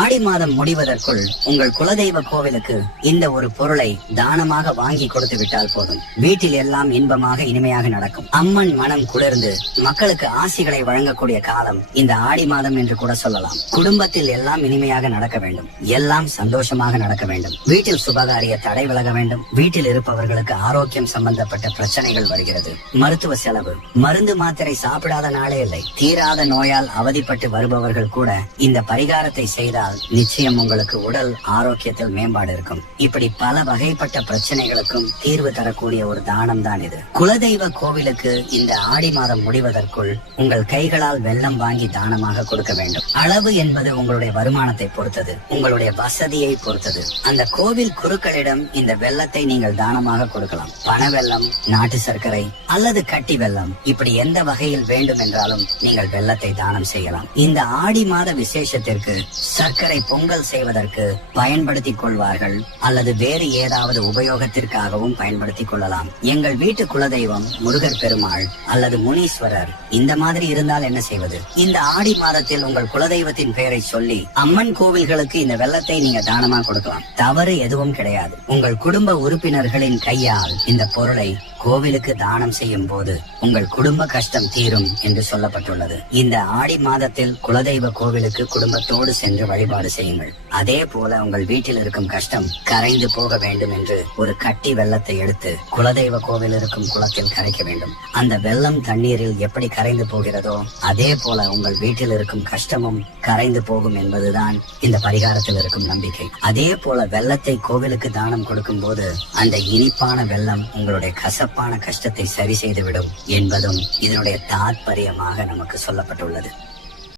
ஆடி மாதம் முடிவதற்குள் உங்கள் குலதெய்வ கோவிலுக்கு இந்த ஒரு பொருளை தானமாக வாங்கி கொடுத்து விட்டால் போதும். வீட்டில் எல்லாம் இன்பமாக இனிமையாக நடக்கும். அம்மன் மனம் குளிர்ந்து மக்களுக்கு ஆசிகளை வழங்கக்கூடிய காலம் இந்த ஆடி மாதம் என்று கூட சொல்லலாம். குடும்பத்தில் எல்லாம் இனிமையாக நடக்க வேண்டும், எல்லாம் சந்தோஷமாக நடக்க வேண்டும். வீட்டில் சுபகாரிய தடை விலக வேண்டும். வீட்டில் இருப்பவர்களுக்கு ஆரோக்கியம் சம்பந்தப்பட்ட பிரச்சனைகள் வருகிறது. மருத்துவ செலவு, மருந்து மாத்திரை சாப்பிடாத நாளே இல்லை. தீராத நோயால் அவதிப்பட்டு வருபவர்கள் கூட இந்த பரிகாரத்தை செய்தால் நிச்சயம் உங்களுக்கு உடல் ஆரோக்கியத்தில் மேம்பாடு இருக்கும். இப்படி பல வகைப்பட்ட பிரச்சனைகளுக்கும் தீர்வு தரக்கூடிய ஒரு தானம் தான் இது. குலதெய்வ கோவிலுக்கு இந்த ஆடி மாதம் முடிவதற்குள் உங்கள் கைகளால் வெல்லம் வாங்கி தானமாக கொடுக்க வேண்டும். அளவு என்பது உங்களுடைய வருமானத்தை பொறுத்தது, உங்களுடைய வசதியை பொறுத்தது. அந்த கோவில் குருக்களிடம் இந்த வெல்லத்தை நீங்கள் தானமாக கொடுக்கலாம். பண வெல்லம், நாட்டு சர்க்கரை அல்லது கட்டி வெல்லம், இப்படி எந்த வகையில் வேண்டும் என்றாலும் நீங்கள் வெல்லத்தை தானம் செய்யலாம். இந்த ஆடி மாத விசேஷத்திற்கு சர்க்கரை பொங்கல் செய்வதற்கு பயன்படுத்திக் கொள்வார்கள் அல்லது வேறு ஏதாவது உபயோகத்திற்காகவும் பயன்படுத்திக் கொள்ளலாம். எங்கள் வீட்டு குலதெய்வம் முருகர் பெருமாள் அல்லது முனீஸ்வரர் இந்த மாதிரி இருந்தால் என்ன செய்வது? இந்த ஆடி மாதத்தில் உங்கள் குலதெய்வத்தின் பெயரை சொல்லி அம்மன் கோவில்களுக்கு இந்த வெல்லத்தை நீங்க தானமா கொடுக்கலாம். தவறு எதுவும் கிடையாது. உங்கள் குடும்ப உறுப்பினர்களின் கையால் இந்த பொருளை கோவிலுக்கு தானம் செய்யும் போது உங்கள் குடும்ப கஷ்டம் தீரும் என்று சொல்லப்பட்டுள்ளது. இந்த ஆடி மாதத்தில் குலதெய்வ கோவிலுக்கு குடும்பத்தோடு சென்று வழிபாடு செய்யுங்கள். அதே போல உங்கள் வீட்டில் இருக்கும் கஷ்டம் கரைந்து போக வேண்டும் என்று ஒரு கட்டி வெல்லத்தை எடுத்து குலதெய்வ கோவில் இருக்கும் குளத்தில் கரைக்க வேண்டும். அந்த வெல்லம் தண்ணீரில் எப்படி கரைந்து போகிறதோ அதே போல உங்கள் வீட்டில் இருக்கும் கஷ்டமும் கரைந்து போகும் என்பதுதான் இந்த பரிகாரத்தில் இருக்கும் நம்பிக்கை. அதே போல வெல்லத்தை கோவிலுக்கு தானம் கொடுக்கும் போது அந்த இனிப்பான வெல்லம் உங்களுடைய கசப்பான கஷ்டத்தை சரி செய்துவிடும் என்பதும் இதனுடைய தாற்பயமாக நமக்கு சொல்லப்பட்டுள்ளது.